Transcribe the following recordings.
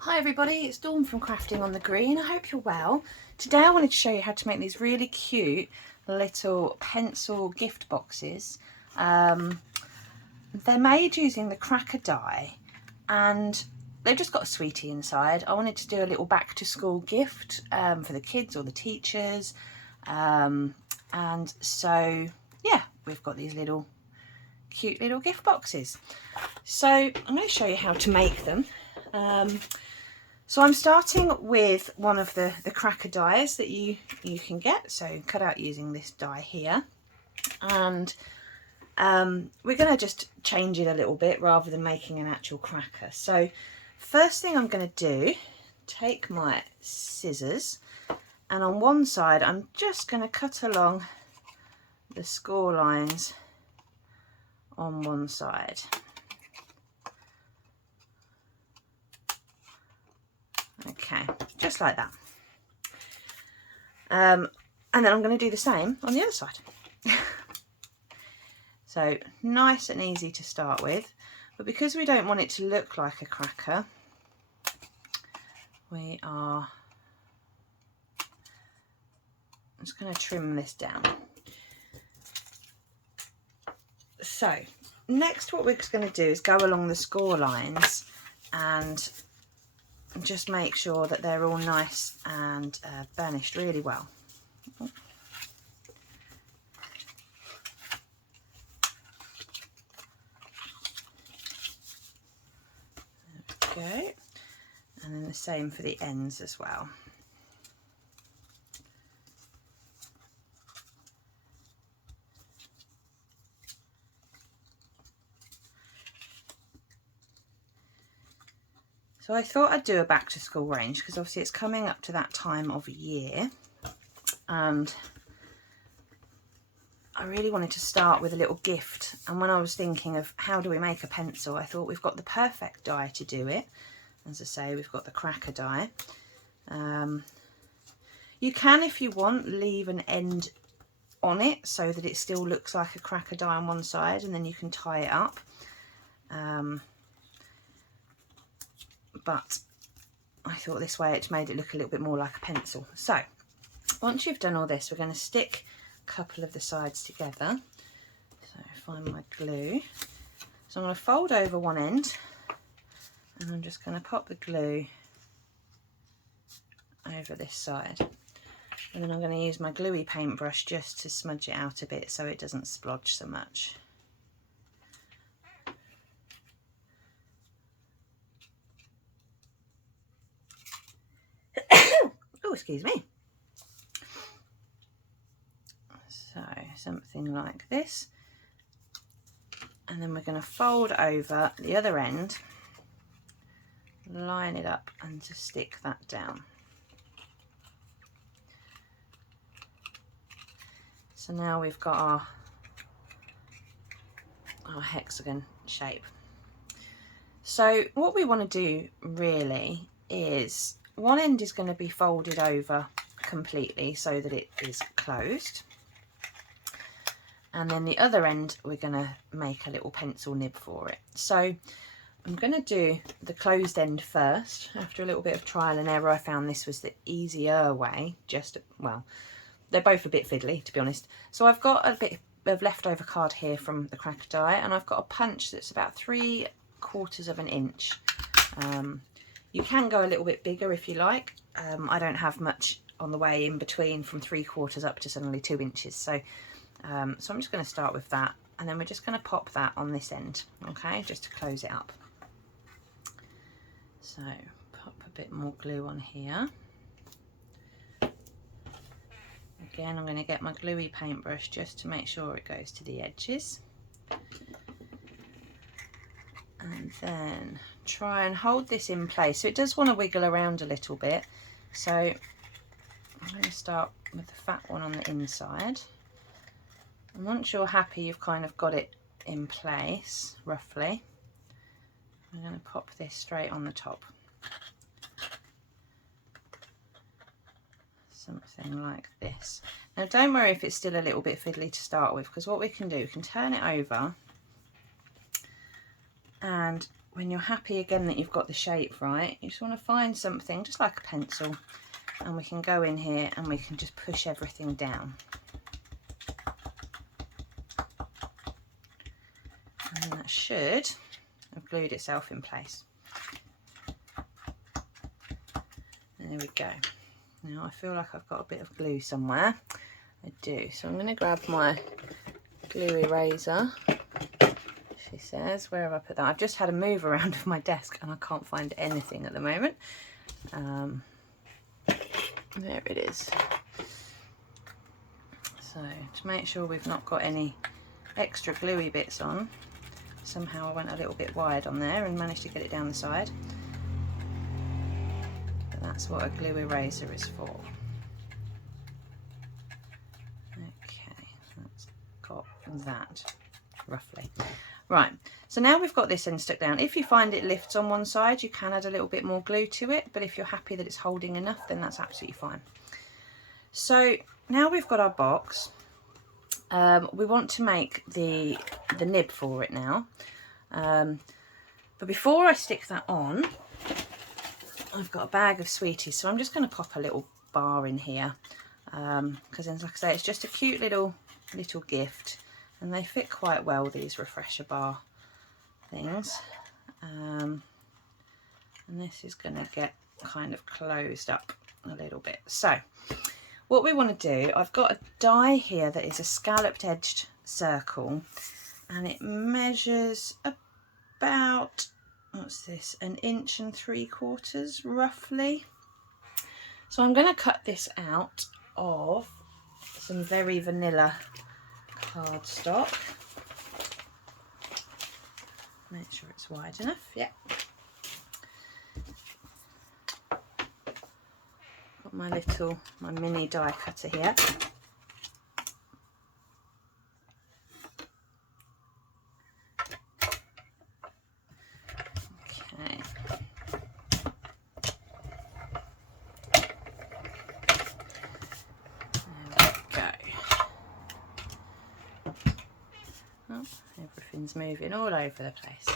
Hi everybody, it's Dawn from Crafting on the Green. I hope you're well. Today I wanted to show you how to make these really cute little pencil gift boxes. They're made using the cracker die and they've just got a sweetie inside. I wanted to do a little back to school gift for the kids or the teachers. And so yeah, we've got these cute little gift boxes. So I'm going to show you how to make them. So I'm starting with one of the cracker dies that you can get, so cut out using this die here, and we're going to just change it a little bit rather than making an actual cracker. So first thing I'm going to do, take my scissors, and on one side I'm just going to cut along the score lines on one side. Okay, just like that. And then I'm going to do the same on the other side. So nice and easy to start with, but because we don't want it to look like a cracker, we are just going to trim this down. So next what we're going to do is go along the score lines and just make sure that they're all nice and burnished really well. There we go. And then the same for the ends as well. So I thought I'd do a back to school range because obviously it's coming up to that time of year, and I really wanted to start with a little gift. And when I was thinking of how do we make a pencil, I thought we've got the perfect die to do it. As I say, we've got the cracker die. You can, if you want, leave an end on it so that it still looks like a cracker die on one side, and then you can tie it up. But I thought this way it made it look a little bit more like a pencil. So once you've done all this, we're going to stick a couple of the sides together. So find my glue. So I'm going to fold over one end and I'm just going to pop the glue over this side, and then I'm going to use my gluey paintbrush just to smudge it out a bit so it doesn't splodge so much. Oh, excuse me. So something like this, and then we're going to fold over the other end, line it up and just stick that down. So now we've got our hexagon shape. So what we want to do really is one end is going to be folded over completely so that it is closed, and then the other end we're going to make a little pencil nib for it. So I'm going to do the closed end first. After a little bit of trial and error, I found this was the easier way. Well, they're both a bit fiddly, to be honest. So I've got a bit of leftover card here from the cracker die, and I've got a punch that's about 3/4 of an inch. You can go a little bit bigger if you like. I don't have much on the way in between from 3/4 up to suddenly 2 inches. So I'm just going to start with that, and then we're just going to pop that on this end, okay, just to close it up. So pop a bit more glue on here. Again, I'm going to get my gluey paintbrush just to make sure it goes to the edges. And then try and hold this in place. So it does want to wiggle around a little bit. So I'm going to start with the fat one on the inside. And once you're happy you've kind of got it in place, roughly, I'm going to pop this straight on the top. Something like this. Now don't worry if it's still a little bit fiddly to start with, because what we can do, we can turn it over and when you're happy again that you've got the shape right, you just want to find something just like a pencil, and we can go in here and we can just push everything down. And that should have glued itself in place. There we go. Now I feel like I've got a bit of glue somewhere. I do. So I'm going to grab my glue eraser. She says, where have I put that? I've just had a move around of my desk and I can't find anything at the moment. There it is. So to make sure we've not got any extra gluey bits on, somehow I went a little bit wide on there and managed to get it down the side. But that's what a glue eraser is for. Okay, so that's got that roughly. Right, so now we've got this end stuck down. If you find it lifts on one side, you can add a little bit more glue to it, but if you're happy that it's holding enough, then that's absolutely fine. So now we've got our box. We want to make the nib for it now. But before I stick that on, I've got a bag of sweeties, so I'm just going to pop a little bar in here, because then, like I say, it's just a cute little gift, and they fit quite well, these refresher bar things. And this is going to get kind of closed up a little bit. So what we want to do, I've got a die here that is a scalloped edged circle, and it measures about, what's this, 1 3/4 inches roughly. So I'm going to cut this out of some very vanilla cardstock. Make sure it's wide enough. Yeah. Got my mini die cutter here. Okay. There we go. Oh, everything's moving all over the place.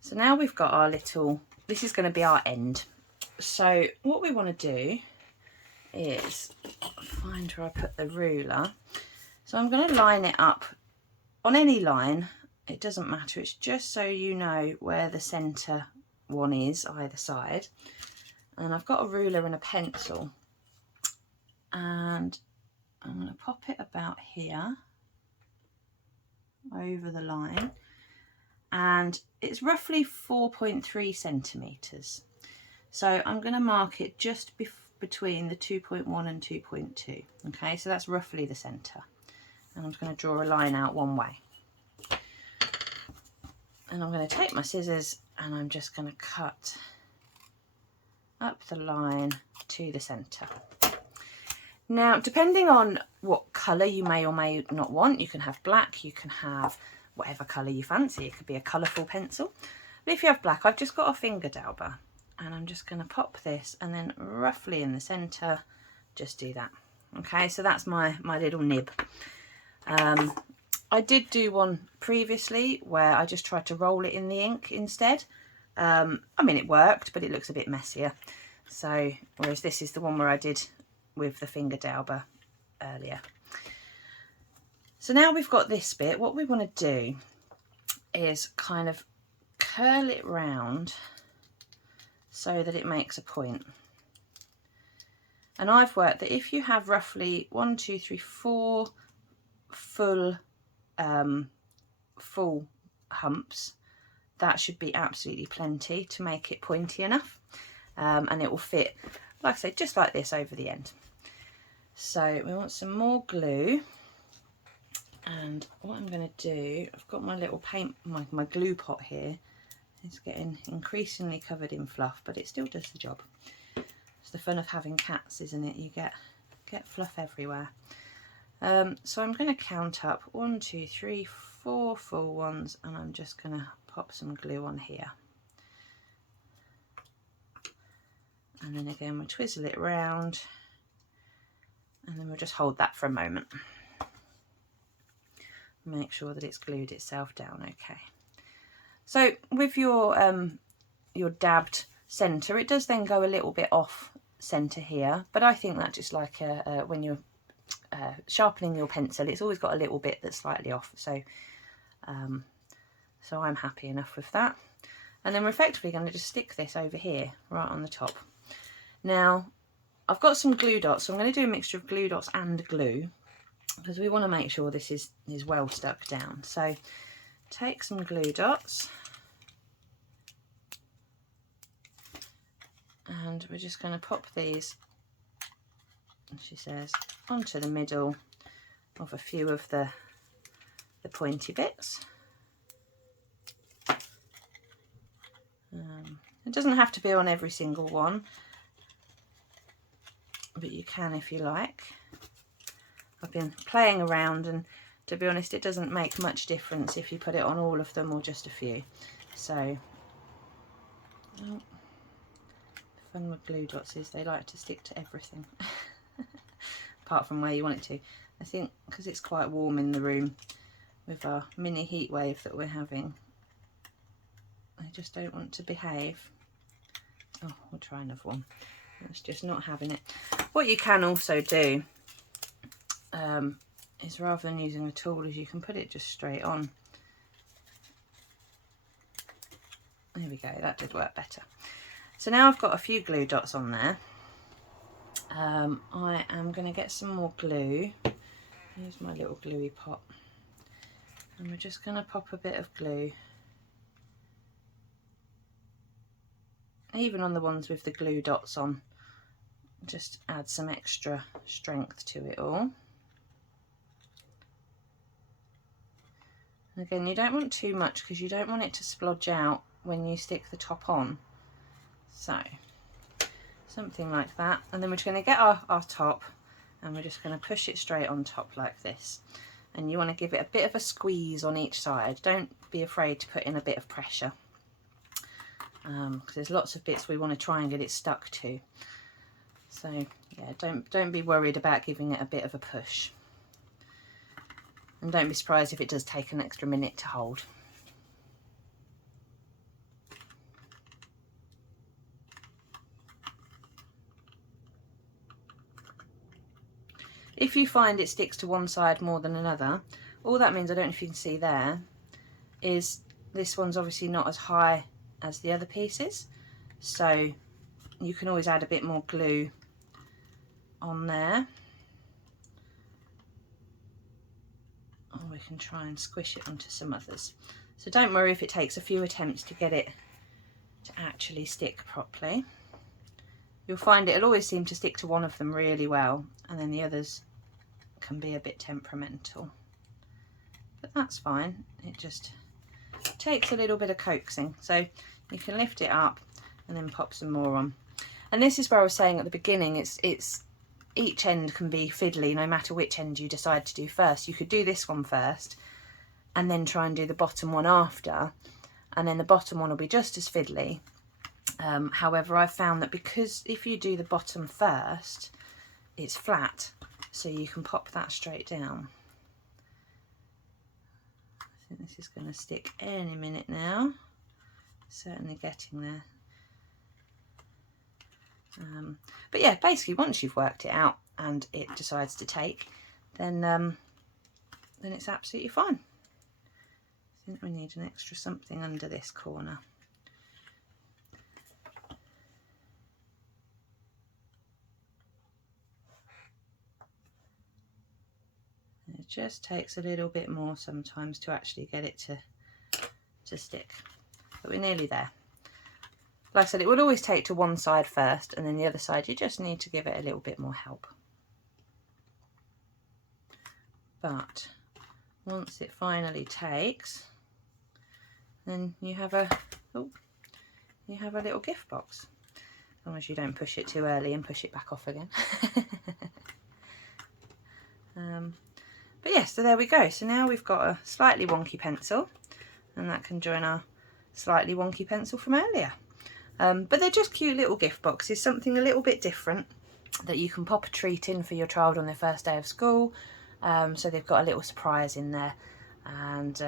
So now we've got our little, this is going to be our end. So what we want to do is find where I put the ruler. So I'm going to line it up on any line, it doesn't matter, it's just so you know where the centre one is either side. And I've got a ruler and a pencil, and I'm going to pop it about here over the line, and it's roughly 4.3 centimetres. So I'm going to mark it just between the 2.1 and 2.2. Okay, so that's roughly the centre. And I'm just going to draw a line out one way. And I'm going to take my scissors and I'm just going to cut up the line to the centre. Now, depending on what colour you may or may not want, you can have black, you can have whatever colour you fancy. It could be a colourful pencil. But if you have black, I've just got a finger dauber, and I'm just going to pop this, and then roughly in the centre, just do that. Okay, so that's my little nib. I did do one previously where I just tried to roll it in the ink instead. I mean, it worked, but it looks a bit messier. So, whereas this is the one where I did with the finger dauber earlier. So now we've got this bit, what we want to do is kind of curl it round so that it makes a point. And I've worked that if you have roughly 1, 2, 3, 4 full humps, that should be absolutely plenty to make it pointy enough, and it will fit, like I say, just like this over the end. So we want some more glue, and what I'm going to do, I've got my little my glue pot here. It's getting increasingly covered in fluff, but it still does the job. It's the fun of having cats, isn't it? You get fluff everywhere. So I'm going to count up 1, 2, 3, 4 full ones, and I'm just going to pop some glue on here. And then again, we'll twizzle it round, and then we'll just hold that for a moment. make sure that it's glued itself down okay. So with your dabbed centre, it does then go a little bit off centre here, but I think that just like when you're sharpening your pencil, it's always got a little bit that's slightly off, so so I'm happy enough with that. And then we're effectively going to just stick this over here right on the top. Now I've got some glue dots, so I'm going to do a mixture of glue dots and glue because we want to make sure this is well stuck down. So take some glue dots and we're just going to pop these, as she says, onto the middle of a few of the pointy bits. It doesn't have to be on every single one, but you can if you like. I've been playing around, and to be honest, it doesn't make much difference if you put it on all of them or just a few. So, the fun with glue dots is they like to stick to everything, apart from where you want it to. I think because it's quite warm in the room with our mini heat wave that we're having, I just don't want to behave. Oh, we'll try another one. It's just not having it. What you can also do is, rather than using a tool, is you can put it just straight on. There we go, that did work better. So now I've got a few glue dots on there. I am going to get some more glue. Here's my little gluey pot. And we're just going to pop a bit of glue. Even on the ones with the glue dots on, just add some extra strength to it all. And again, you don't want too much because you don't want it to splodge out when you stick the top on. So something like that, and then we're just going to get our top and we're just going to push it straight on top like this. And you want to give it a bit of a squeeze on each side. Don't be afraid to put in a bit of pressure, because there's lots of bits we want to try and get it stuck to. So yeah, don't be worried about giving it a bit of a push, and don't be surprised if it does take an extra minute to hold. If you find it sticks to one side more than another, all that means, I don't know if you can see there, is this one's obviously not as high as the other pieces, so you can always add a bit more glue on there, or we can try and squish it onto some others. So don't worry if it takes a few attempts to get it to actually stick properly. You'll find it'll always seem to stick to one of them really well, and then the others can be a bit temperamental, but that's fine. It just takes a little bit of coaxing. So you can lift it up and then pop some more on. And this is where I was saying at the beginning, it's each end can be fiddly no matter which end you decide to do first. You could do this one first and then try and do the bottom one after, and then the bottom one will be just as fiddly. However, I've found that because if you do the bottom first, it's flat, so you can pop that straight down. I think this is going to stick any minute now. Certainly getting there. But yeah, basically once you've worked it out and it decides to take, then it's absolutely fine. I think we need an extra something under this corner. It just takes a little bit more sometimes to actually get it to stick, but we're nearly there. Like I said, it would always take to one side first, and then the other side you just need to give it a little bit more help. But once it finally takes, then you have a little gift box, as long as you don't push it too early and push it back off again. But yeah, so there we go. So now we've got a slightly wonky pencil, and that can join our slightly wonky pencil from earlier. But they're just cute little gift boxes, something a little bit different that you can pop a treat in for your child on their first day of school. So they've got a little surprise in there. and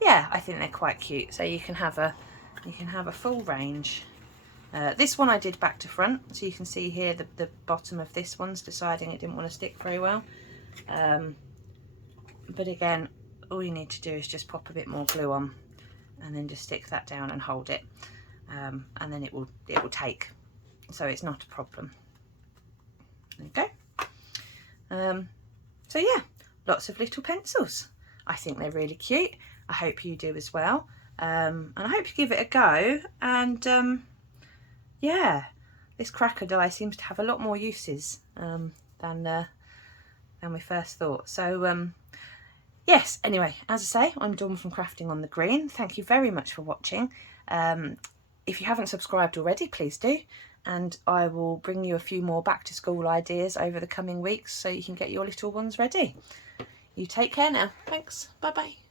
yeah, I think they're quite cute. So you can have a full range. This one I did back to front, so you can see here the bottom of this one's deciding it didn't want to stick very well. But again, all you need to do is just pop a bit more glue on and then just stick that down and hold it, and then it will take, so it's not a problem. There you go. So yeah, lots of little pencils. I think they're really cute. I hope you do as well, and I hope you give it a go. And yeah, this cracker die seems to have a lot more uses than we first thought. So yes, anyway, as I say, I'm Dawn from Crafting on the Green. Thank you very much for watching. If you haven't subscribed already, please do, and I will bring you a few more back to school ideas over the coming weeks so you can get your little ones ready. You take care now. Thanks. Bye bye.